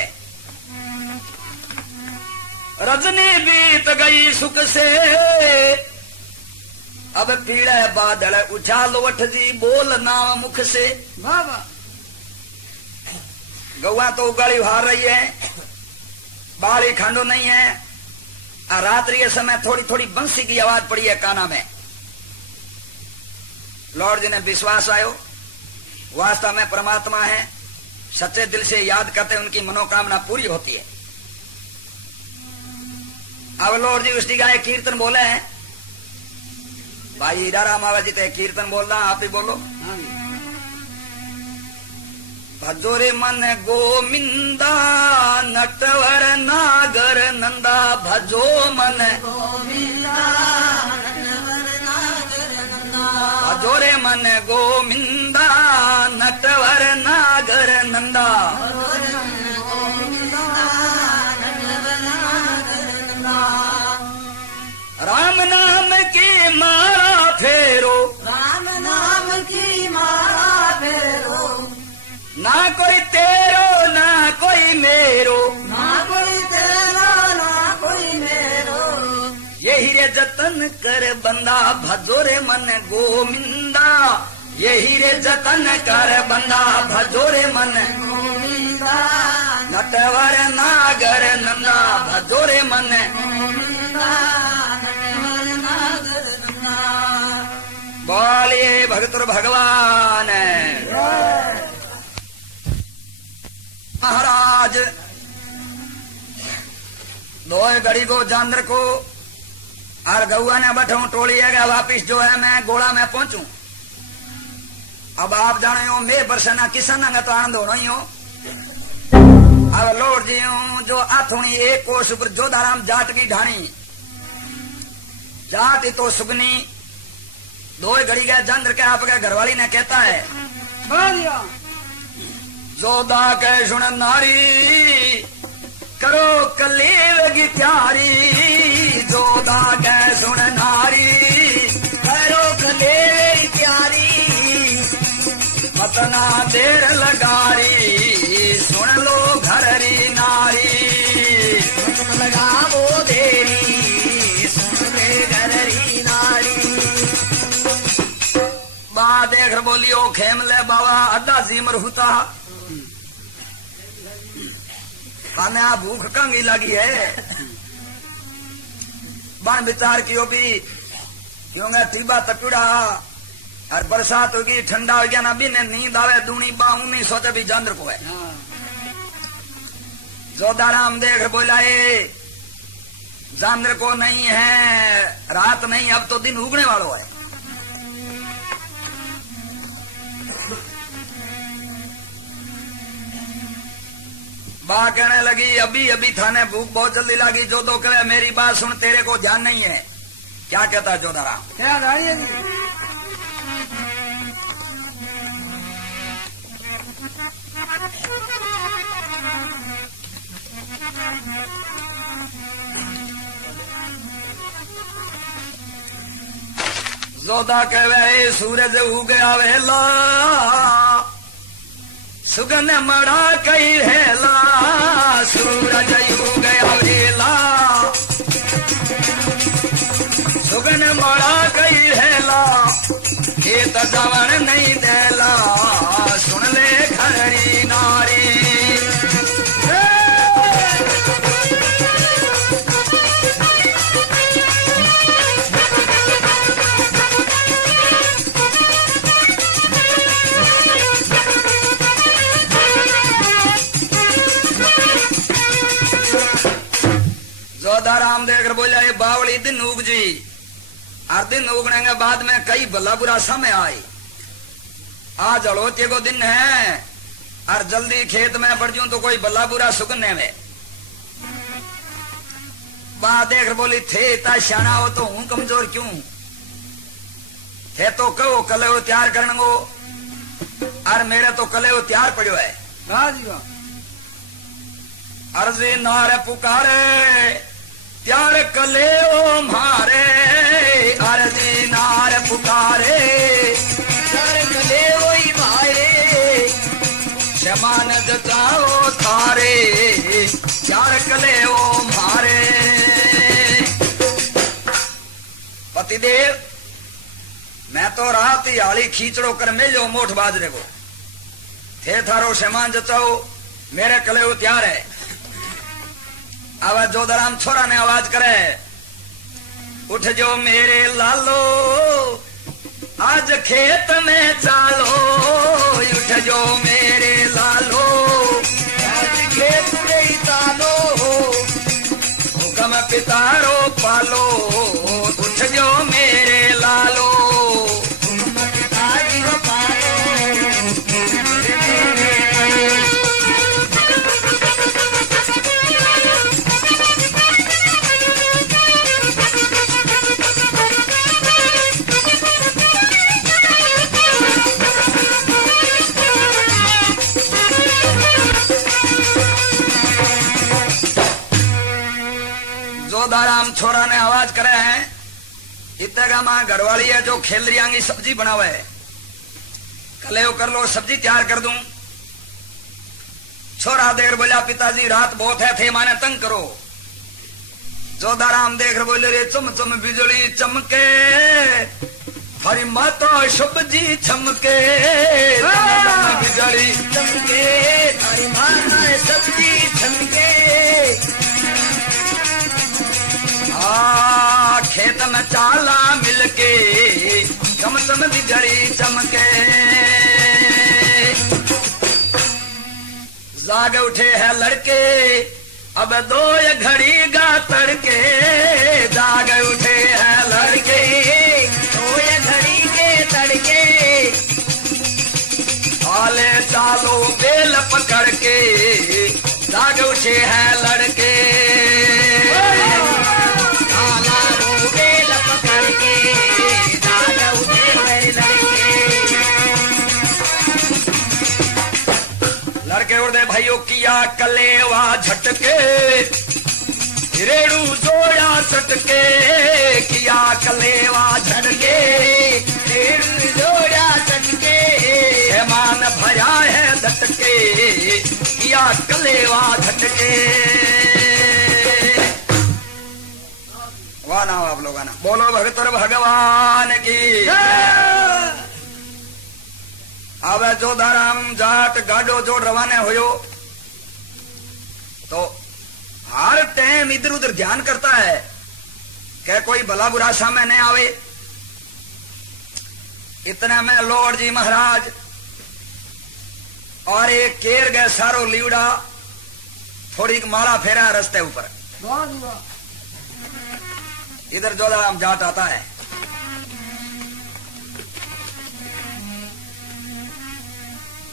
रजनी बीत गई सुख से अब पीड़े बादल उछाल उठ जी बोल नाम मुख से। गौआ तो उगाड़ी हार रही है बाड़ी खांडो नहीं है। रात्रि के समय थोड़ी थोड़ी बंसी की आवाज पड़ी है काना में। लॉर्ड जी ने विश्वास आयो वास्तव में परमात्मा है सच्चे दिल से याद करते उनकी मनोकामना पूरी होती है। अब लॉर्ड जी उसकी गाय कीर्तन बोले हैं भाई हीरा राम आवा जी ते कीर्तन बोल रहा आप ही बोलो। भजोरे मन गोमिंदा नटवर नागर नंदा भजो मन भजोरे मन गोमिंदा नटवर नागर नंदा। राम नाम की मारा फेरो राम नाम की मारा फेरो ना कोई तेरो ना कोई मेरो ना कोई तेरा ना कोई मेरो। यही रे जतन कर बंदा भजोरे मन गोमिंदा यही रे जतन कर बंदा भजोरे मन गोविंदा नटवर नागर नंदा भजोरे मन गोविंदा नटवर नागर नंदा। बोलिए भगतुर भगवान महाराज। दो घड़ी को जानवर को और गौआ ने बैठा टोली है वापिस जो है मैं गोला में पहुंचू। अब आप जाने हो मैं बरसना किसान का तो आनंद होना ही हो। अब लौट जी हूं जो आथुणी एक कोष पर जोधाराम जाट की ढाणी जाट ही तो सुगनी दो घड़ी गए जंद्र के आपके घरवाली ने कहता है जोधा के सुन नारी करो कलेव की त्यारी। जोधा के सुन नारी करो कलेव की त्यारी मतना देर लगारी सुन लो घररी नारी लगावो देरी सुन ले घररी नारी। बा देख बोलियो खेम ले बाबा अड्डा जीमर हुता खाने आ भूख कंगी लगी है। बन विचार कियो भी क्योंकि टीबा तपिड़ा और बरसात होगी ठंडा हो गया ना भी ने नींद आवे दूनी बाहू नहीं सोचे भी जानवर को है। जोधाराम देख बोलाए जानवर को नहीं है रात नहीं अब तो दिन उगने वालों है। बा कहने लगी अभी अभी थाने भूख बहुत जल्दी लगी। जो तो कहे मेरी बात सुन तेरे को ध्यान नहीं है। क्या कहता है जोधाराम? क्या गाड़ी है जी? जोधा कहे सूरज उगया वेला सुगन मड़ा कई हेला सूरज उगया वेला सुगन मड़ा कई हेला ये तो जवन नहीं देला सुन ले घररी नारी। जोधाराम देकर बोला ये बावली दिन उग जी और दिन उगने के बाद में कई भला बुरा समय आए। आज अड़ोते को दिन है और जल्दी खेत में पड़ जाऊं तो कोई भला बुरा सुगने में बात देख बोली थे इतना शाना हो तो हूं कमजोर क्यों थे तो कहो कले वो तैयार करने को और मेरे तो कले वो तैयार पड़ो है। अर्जी नारे पुकारे त्यार कले ओ मारे अर्जी नार पुकारे त्यार कले ओ मारे शमान जताओ थारे त्यार कले ओ मारे। पतिदेव मैं तो रात ही हाली खींचड़ो कर मेलो मोठ बाजरे को थे थारो शमान जचाओ मेरे कले वो तैयार है। आवाज जोधराम छोरा ने आवाज करे उठ जो मेरे लालो आज खेत में चालो उठ जो मेरे लालो आज खेत में चालो हुक्म पितारो पालो उठ जो मेरे लालो जोधाराम छोरा ने आवाज करे है इतना मां घरवाली है जो खेल रही आंगी सब्जी बनावे है कले कर लो सब्जी तैयार कर दूं। छोरा देर बोला पिताजी रात बहुत है थे माने तंग करो। जोधाराम देख बोले रे चम चम बिजली चमके हरी माता सब्जी छमके बिजली चमके हरी माता सब्जी छमके खेत में चाला मिलके चम चम बिजली चमके जाग उठे है लड़के अब दो ये घड़ी गा तड़के जाग उठे है लड़के दो ये घड़ी के तड़के आले चालो बेल पकड़ के जाग उठे है लड़के लड़के उड़े भाइयों किया कलेवा झटके रेड़ू जोड़ा चटके किया कलेवा झटके रेड़ू जोड़ा चटके मान भरा है झटके किया कलेवा झटके। वाह ना आप लोग ना बोलो भगतर भगवान की। अब जोधाराम जाट गाडो जोड़ रवाने होयो तो हर टाइम इधर उधर ध्यान करता है कि कोई भला बुरा सामने नहीं आवे। इतने में लॉर्ड जी महाराज और एक केर गए सारो लीवड़ा थोड़ी माला फेरा रास्ते ऊपर इधर जोधाराम जाट आता है।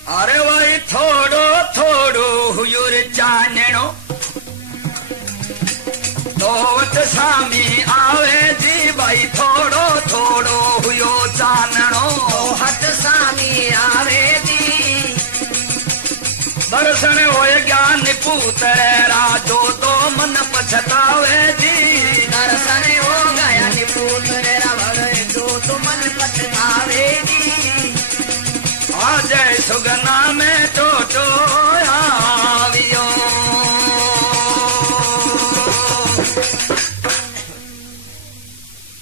अरे भाई थोड़ो थोड़ो हुयूर चानणो दोवत सामी आवे जी भाई थोड़ो थोड़ो हुयो चानणो हट सामी आवे जी दर्शन हो ज्ञान पुत्र राजो तो मन पछतावे जी दर्शन हो गया निपुत्र जो तो मन पछतावे जी जय सुगना में टोटो आवियो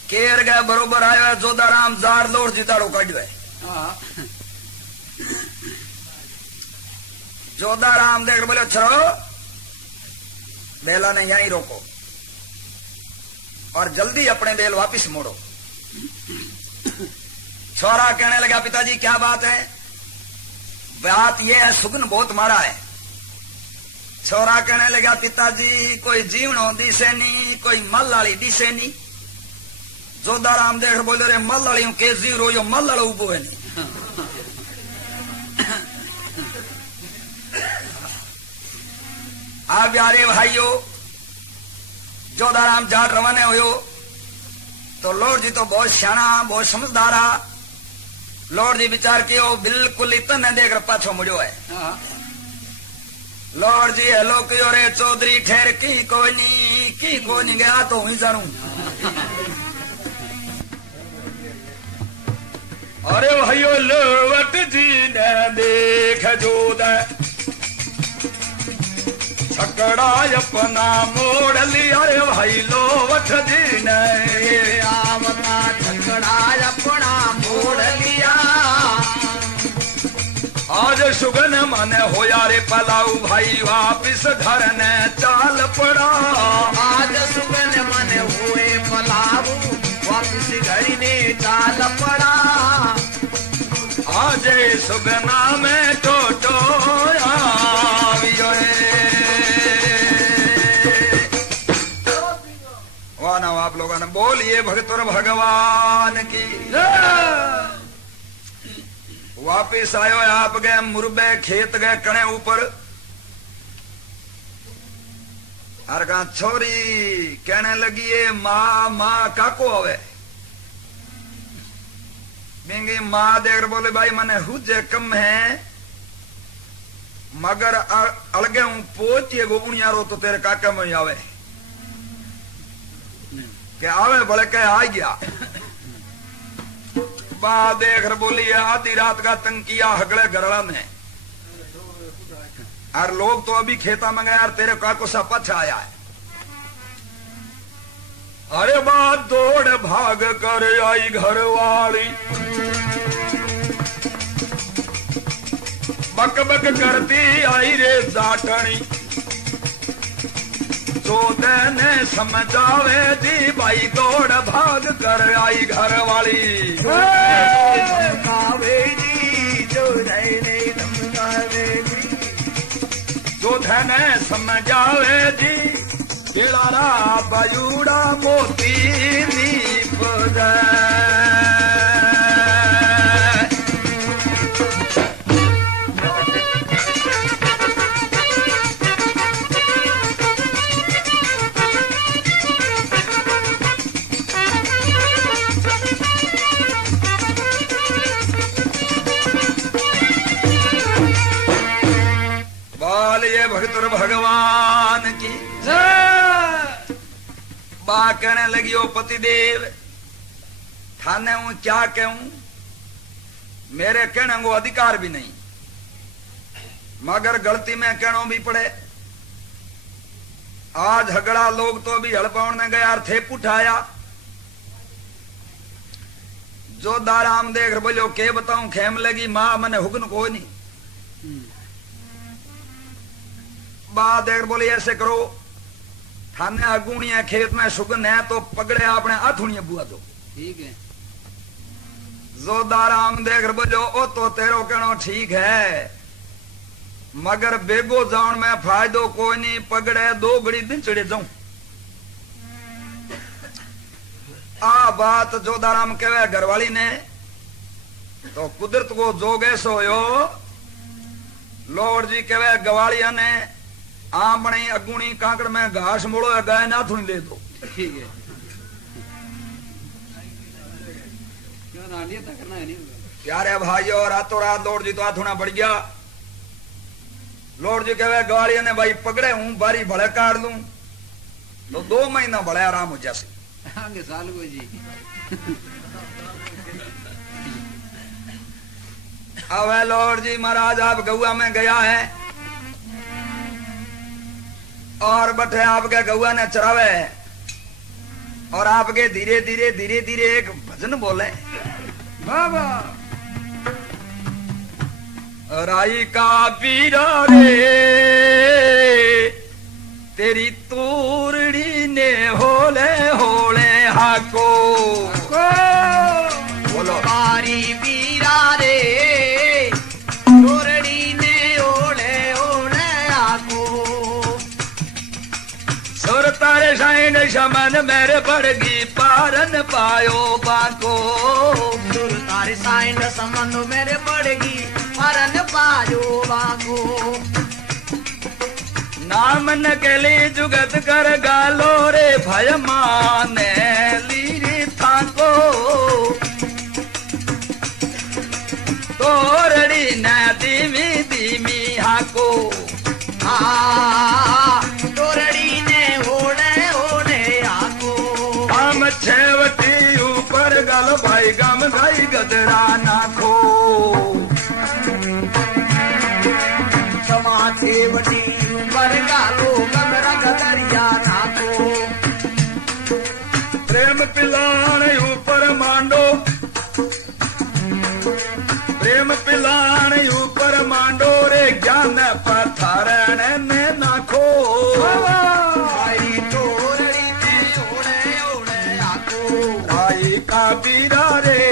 केर गए बरोबर आयो जोधाराम जार लोड़ जिताड़ो काढ़ो है। जोधाराम देख बोले छो बेला ने यहीं रोको और जल्दी अपने बेल वापिस मोड़ो। छोरा कहने लगा पिताजी क्या बात है। बात ये है सुगन बहुत मारा है। छोरा कहने लगा पिताजी कोई जीवनो दिसे नहीं कोई मल वाली दिसे नहीं। जोदाराम देख बोले रे मल वाली के जीरो यो मल वाला उबो है आ प्यारे भाइयों जोदाराम जाट रवाने हो तो लॉर्ड जी तो बहुत सियाणा बहुत समझदार आ लॉर्ड जी विचार कियो बिल्कुल इतने देख पाछो मुड़ो है लॉर्ड जी हेलो कहो रे चौधरी ठहर की कोई नहीं गया तो ही जानू अरे भाइयों लोवट जी ने देख जोद छकड़ा अपना मोड़ लिया अरे भाई लोवट जी ने आवता छकड़ा अपना मोड़ लिया आज सुगन मन होया रे पलाऊ भाई वापिस घर ने चाल पड़ा आज सुगन मन हुए पलाऊ वापिस घर ने चाल पड़ा आज सुगना में टोटो वाह ना आप लोगों ने बोलिए भगतुर भगवान की वापिस आयो आप गए मुरबे खेत गए कणे ऊपर हर का छोरी कहने लगी है माँ माँ काको आवे बिंगी माँ देख बोले भाई मने हुजे कम है मगर अलगे हूं पोचिए गो उनियारो तो तेरे काका में आवे के आवे बोले के आ गया बा देख बोली आधी रात का तंग किया हगड़े गरड़ा में और लोग तो अभी खेता में गए यार तेरे काको सा पछ आया है अरे बात दौड़ भाग कर आई घर वाली बक बक करती आई रे जाटनी चौदह ने समझावे दी भाई दौड़ भाग कर आई घर वाली कावे जी जो रहने समझावे जी जो धन समझावे जी केलारा बायूड़ा मोती दीप दे बोलिए भगतुर भगवान की बा कहने लगी ओ पतिदेव थाने हूं क्या कहूं मेरे कहने को अधिकार भी नहीं मगर गलती में कहना भी पड़े आज झगड़ा लोग तो अभी हड़पाउन ने गया थे उठाया जो दाराम देख बोलो के बताऊं खेम लगी मां मने हुक्म को नहीं बा देख बोली ऐसे करो थाने अगुणिया खेत में सुगन है तो पगड़े अपने आथुणिया बुआ दो ठीक है जोदाराम देख बोलो ओ तो तेरो कहनो ठीक है मगर बेगो जान में फायदो कोई नहीं पगड़े दो घड़ी दिन चढ़े जाऊं आ बात जोदाराम कहे घरवाली ने तो कुदरत को जोग ऐसो हो लॉर्ड जी कहे गवालिया ने आमणी अगुणी काकड़ में घास मोड़ो या गाय ना थोड़ी ले दो ठीक है क्यों ना लिया करना है नहीं प्यारे भाइयों रातों रात लॉर्ड जी तो हाथ होना बढ़ गया लॉर्ड जी कहे गवालिया ने भाई पकड़े हूं बारी भले काट लूं तो 2 महीना बड़े आराम हो जासे आगे साल को जी अब लॉर्ड जी महाराज आप गौआ में गया है और बटे आपके गौआ ने चरावे और आपके धीरे धीरे धीरे धीरे एक भजन बोले बाबा राई का पीरा रे तेरी तूरड़ी ने होले होले हाको बोलो बारी बीरा रे तोरड़ी ने ओले ओले आको सुर तारे रे साईं शमन मेरे पड़गी पारन पायो बाको तारी साइंड समन मेरे पड़गी परन पायो बागो नाम नकली जुगत कर गालो रे भय माने लीरी थाको तोरड़ी न धीमी धीमी हाको तोरड़ी ने ओढ़े ओढ़े आको हम छेवटी ऊपर गल भाई गम गई गदरा नाखो क्षमा छेवटी पर गालो गमरा गदरिया नाको प्रेम पिलान ऊपर मांडो प्रेम पिलान ऊपर मांडो रे ज्ञान पथारण ने नाखो भाई तोरड़ी ने ओढ़े ओढ़े आको आई का बीरा रे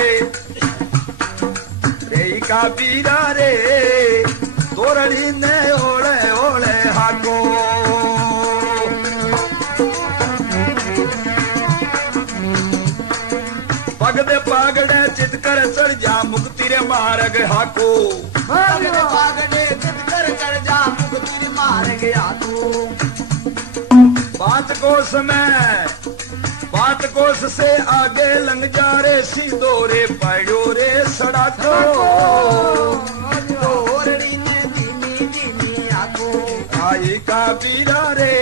का बीरा रे तोरड़ी ने ओले ओले हाको पगदे पागड़े चित कर चढ़ जा मुक्ति रे मार्ग हाको पागड़े चित कर जा मुक्ति मार गया तू पांच कोस से आगे लंग जा रे सीधो रे पड़ो रे सड़ाको तोरड़ी ने धीमी धीमी आको आई का बीरा रे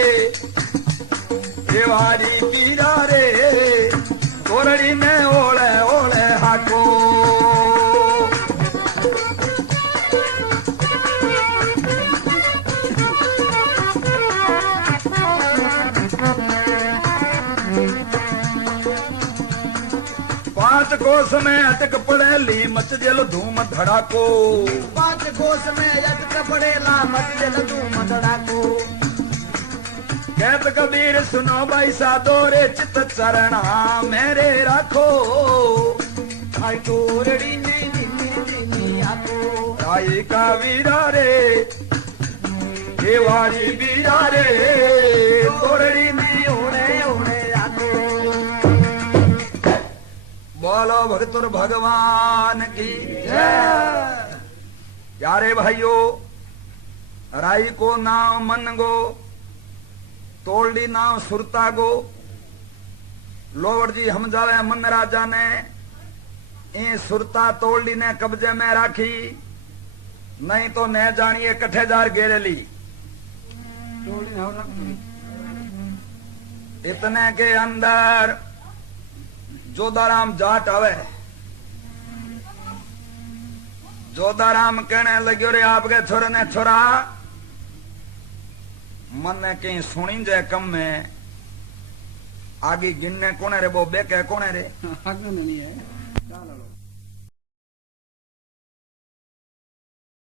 देवारी बीरा रे तोरड़ी ने ओले ओले हाको पांच कोस में अटक पड़े ली मच जल धूम धड़ाको पांच कोस में अटक पड़े ला मच जल धूम धड़ाको कहत कबीर सुनो भाई साधो रे चित चरणा मेरे राखो आई तोरड़ी ने धीमी धीमी आको आई का वीरा रे देवारी बीरा रे तोरड़ी में ओढ़े ओढ़े आको बोलो भगतुर भगवान की जय। प्यारे भाइयों राई को नाम मन गो तोलडी नाम सुरता गो लोवड़ जी हम जावे मन राजा ने ए सुरता तोलडी ने कब्जे में राखी नहीं तो न जानिए कठे जार गेरेली इतने के अंदर जोधाराम जाट आवे जोधाराम कहने लग्यो रे आपके छोरे ने छोरा मन ने कहीं सुनी जाए कम में आगे गिनने कोने रे वो बेके कोने रे